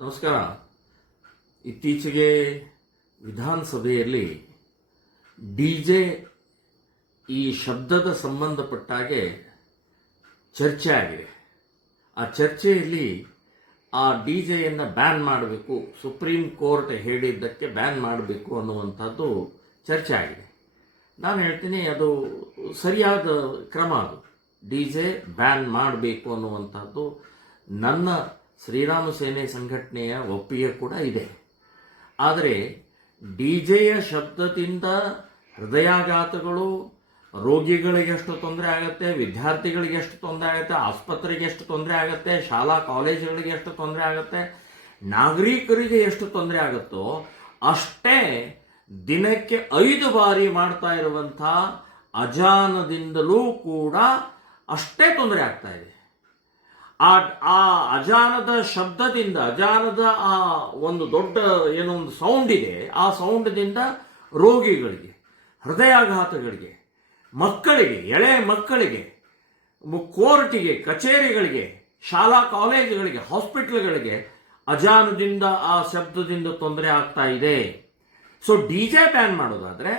ನಮಸ್ಕಾರ. ಇತ್ತೀಚೆಗೆ ವಿಧಾನಸಭೆಯಲ್ಲಿ ಡಿಜೆ ಈ ಶಬ್ದದ ಸಂಬಂಧಪಟ್ಟಾಗೆ ಚರ್ಚೆ ಆಗಿದೆ. ಆ ಚರ್ಚೆಯಲ್ಲಿ ಆ ಡಿಜೆಯನ್ನು ಬ್ಯಾನ್ ಮಾಡಬೇಕು, ಸುಪ್ರೀಂ ಕೋರ್ಟ್ ಹೇಳಿದ್ದಕ್ಕೆ ಬ್ಯಾನ್ ಮಾಡಬೇಕು ಅನ್ನುವಂಥದ್ದು ಚರ್ಚೆ ಆಗಿದೆ. ನಾನು ಹೇಳ್ತೀನಿ ಅದು ಸರಿಯಾದ ಕ್ರಮ. ಅದು ಡಿಜೆ ಬ್ಯಾನ್ ಮಾಡಬೇಕು ಅನ್ನುವಂಥದ್ದು ನನ್ನ ಶ್ರೀರಾಮ ಸೇನೆ ಸಂಘಟನೆಯ ಒಪ್ಪಿಗೆ ಕೂಡ ಇದೆ. ಆದರೆ ಡಿಜೆಯ ಶಬ್ದದಿಂದ ಹೃದಯಾಘಾತಗಳು, ರೋಗಿಗಳಿಗೆ ಎಷ್ಟು ತೊಂದರೆ ಆಗುತ್ತೆ, ವಿದ್ಯಾರ್ಥಿಗಳಿಗೆ ಎಷ್ಟು ತೊಂದರೆ ಆಗುತ್ತೆ, ಆಸ್ಪತ್ರೆಗೆ ಎಷ್ಟು ತೊಂದರೆ ಆಗುತ್ತೆ, ಶಾಲಾ ಕಾಲೇಜುಗಳಿಗೆ ಎಷ್ಟು ತೊಂದರೆ ಆಗುತ್ತೆ, ನಾಗರಿಕರಿಗೆ ಎಷ್ಟು ತೊಂದರೆ ಆಗುತ್ತೋ ಅಷ್ಟೇ ದಿನಕ್ಕೆ 5 ಬಾರಿ ಮಾಡ್ತಾ ಇರುವಂಥ ಅಜಾನದಿಂದಲೂ ಕೂಡ ಅಷ್ಟೇ ತೊಂದರೆ ಆಗ್ತಾ ಇದೆ. ಆ ಅಜಾನದ ಶಬ್ದದಿಂದ, ಅಜಾನದ ಆ ಒಂದು ದೊಡ್ಡ ಏನೋ ಒಂದು ಸೌಂಡ್ ಇದೆ, ಆ ಸೌಂಡ್ದಿಂದ ರೋಗಿಗಳಿಗೆ, ಹೃದಯಾಘಾತಗಳಿಗೆ, ಮಕ್ಕಳಿಗೆ, ಎಳೆ ಮಕ್ಕಳಿಗೆ, ಕೋರ್ಟಿಗೆ, ಕಚೇರಿಗಳಿಗೆ, ಶಾಲಾ ಕಾಲೇಜುಗಳಿಗೆ, ಹಾಸ್ಪಿಟಲ್ಗಳಿಗೆ ಅಜಾನದಿಂದ ಆ ಶಬ್ದದಿಂದ ತೊಂದರೆ ಆಗ್ತಾ ಇದೆ. ಸೊ ಡಿಜೆ ಬ್ಯಾನ್ ಮಾಡೋದಾದ್ರೆ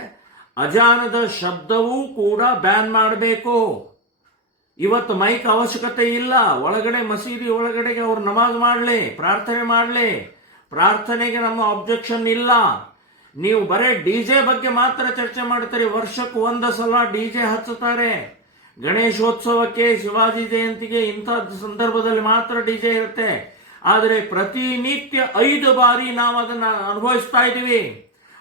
ಅಜಾನದ ಶಬ್ದವೂ ಕೂಡ ಬ್ಯಾನ್ ಮಾಡಬೇಕು. ಇವತ್ತು ಮೈಕ್ ಅವಶ್ಯಕತೆ ಇಲ್ಲ. ಒಳಗಡೆ ಮಸೀದಿ ಒಳಗಡೆಗೆ ಅವ್ರು ನಮಾಜ್ ಮಾಡಲಿ, ಪ್ರಾರ್ಥನೆ ಮಾಡಲಿ, ಪ್ರಾರ್ಥನೆಗೆ ನಮ್ಮ ಅಬ್ಜೆಕ್ಷನ್ ಇಲ್ಲ. ನೀವು ಬರೇ ಡಿಜೆ ಬಗ್ಗೆ ಮಾತ್ರ ಚರ್ಚೆ ಮಾಡ್ತಾರೆ. ವರ್ಷಕ್ಕೆ 1 ಸಲ ಡಿಜೆ ಹಚ್ಚುತ್ತಾರೆ. ಗಣೇಶೋತ್ಸವಕ್ಕೆ, ಶಿವಾಜಿ ಜಯಂತಿಗೆ, ಇಂಥ ಸಂದರ್ಭದಲ್ಲಿ ಮಾತ್ರ ಡಿಜೆ ಇರುತ್ತೆ. ಆದರೆ ಪ್ರತಿನಿತ್ಯ 5 ಬಾರಿ ನಾವು ಅದನ್ನ ಅನುಭವಿಸ್ತಾ ಇದ್ದೀವಿ.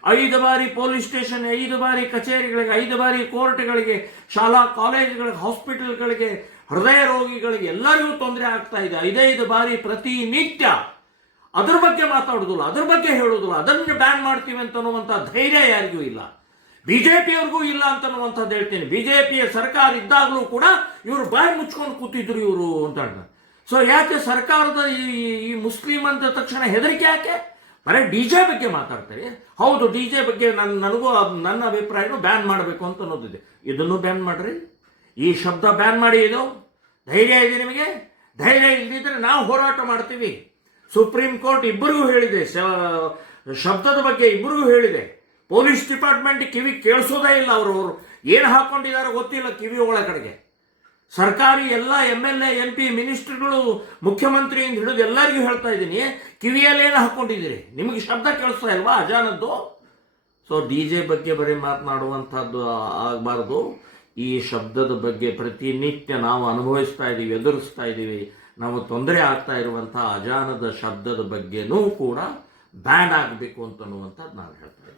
5 ಬಾರಿ ಪೊಲೀಸ್ ಸ್ಟೇಷನ್, 5 ಬಾರಿ ಕಚೇರಿಗಳಿಗೆ, 5 ಬಾರಿ ಕೋರ್ಟ್ಗಳಿಗೆ, ಶಾಲಾ ಕಾಲೇಜುಗಳಿಗೆ, ಹಾಸ್ಪಿಟಲ್ಗಳಿಗೆ, ಹೃದಯ ರೋಗಿಗಳಿಗೆ ಎಲ್ಲರಿಗೂ ತೊಂದರೆ ಆಗ್ತಾ ಇದೆ. 5 ಬಾರಿ ಪ್ರತಿನಿತ್ಯ. ಅದ್ರ ಬಗ್ಗೆ ಮಾತಾಡೋದಿಲ್ಲ, ಅದ್ರ ಬಗ್ಗೆ ಹೇಳೋದಿಲ್ಲ. ಅದನ್ನು ಬ್ಯಾನ್ ಮಾಡ್ತೀವಿ ಅಂತನ್ನುವಂಥ ಧೈರ್ಯ ಯಾರಿಗೂ ಇಲ್ಲ. ಬಿಜೆಪಿಯವ್ರಿಗೂ ಇಲ್ಲ ಅಂತನ್ನುವಂಥದ್ದು ಹೇಳ್ತೀನಿ. ಬಿಜೆಪಿಯ ಸರ್ಕಾರ ಇದ್ದಾಗಲೂ ಕೂಡ ಇವರು ಬಾಯಿ ಮುಚ್ಕೊಂಡು ಕೂತಿದ್ರು ಇವರು ಅಂತ. ಸೊ ಯಾಕೆ ಸರ್ಕಾರದ ಈ ಮುಸ್ಲಿಂ ಅಂದ ತಕ್ಷಣ ಹೆದರಿಕೆ ಯಾಕೆ? ಬರೀ ಡಿಜೆ ಬಗ್ಗೆ ಮಾತಾಡ್ತಾರೆ. ಹೌದು, ಡಿಜೆ ಬಗ್ಗೆ ನನ್ನ ಅಭಿಪ್ರಾಯನು ಬ್ಯಾನ್ ಮಾಡಬೇಕು ಅಂತ ಅನ್ನೋದಿದೆ. ಇದನ್ನು ಬ್ಯಾನ್ ಮಾಡ್ರಿ, ಈ ಶಬ್ದ ಬ್ಯಾನ್ ಮಾಡಿ. ಇದು ಧೈರ್ಯ ಇದೆ ನಿಮಗೆ? ಧೈರ್ಯ ಇಲ್ಲದಿದ್ರೆ ನಾವು ಹೋರಾಟ ಮಾಡ್ತೀವಿ. ಸುಪ್ರೀಂ ಕೋರ್ಟ್ ಇಬ್ಬರಿಗೂ ಹೇಳಿದೆ, ಶಬ್ದದ ಬಗ್ಗೆ ಇಬ್ಬರಿಗೂ ಹೇಳಿದೆ. ಪೊಲೀಸ್ ಡಿಪಾರ್ಟ್ಮೆಂಟ್ ಕಿವಿ ಕೇಳಿಸೋದೇ ಇಲ್ಲ. ಅವರು ಏನು ಹಾಕೊಂಡಿದಾರೋ ಗೊತ್ತಿಲ್ಲ ಕಿವಿ ಒಳಗಡೆಗೆ. ಸರ್ಕಾರಿ ಎಲ್ಲ MLA MP ಮಿನಿಸ್ಟರ್ಗಳು, ಮುಖ್ಯಮಂತ್ರಿಯಿಂದ ಹಿಡಿದು ಎಲ್ಲರಿಗೂ ಹೇಳ್ತಾ ಇದ್ದೀನಿ, ಕಿವಿಯಲ್ಲಿ ಏನು ಹಾಕೊಂಡಿದ್ದೀರಿ? ನಿಮಗೆ ಶಬ್ದ ಕೇಳಿಸ್ತಾ ಇಲ್ವಾ ಅಜಾನದ್ದು? ಸೊ ಡಿಜೆ ಬಗ್ಗೆ ಬರೀ ಮಾತನಾಡುವಂಥದ್ದು ಆಗಬಾರ್ದು. ಈ ಶಬ್ದದ ಬಗ್ಗೆ ಪ್ರತಿನಿತ್ಯ ನಾವು ಅನುಭವಿಸ್ತಾ ಇದ್ದೀವಿ, ಎದುರಿಸ್ತಾ ಇದ್ದೀವಿ. ನಾವು ತೊಂದರೆ ಆಗ್ತಾ ಇರುವಂಥ ಅಜಾನದ ಶಬ್ದದ ಬಗ್ಗೆನೂ ಕೂಡ ಬ್ಯಾನ್ ಆಗಬೇಕು ಅಂತನ್ನುವಂಥದ್ದು ನಾನು ಹೇಳ್ತಾ ಇದ್ದೀನಿ.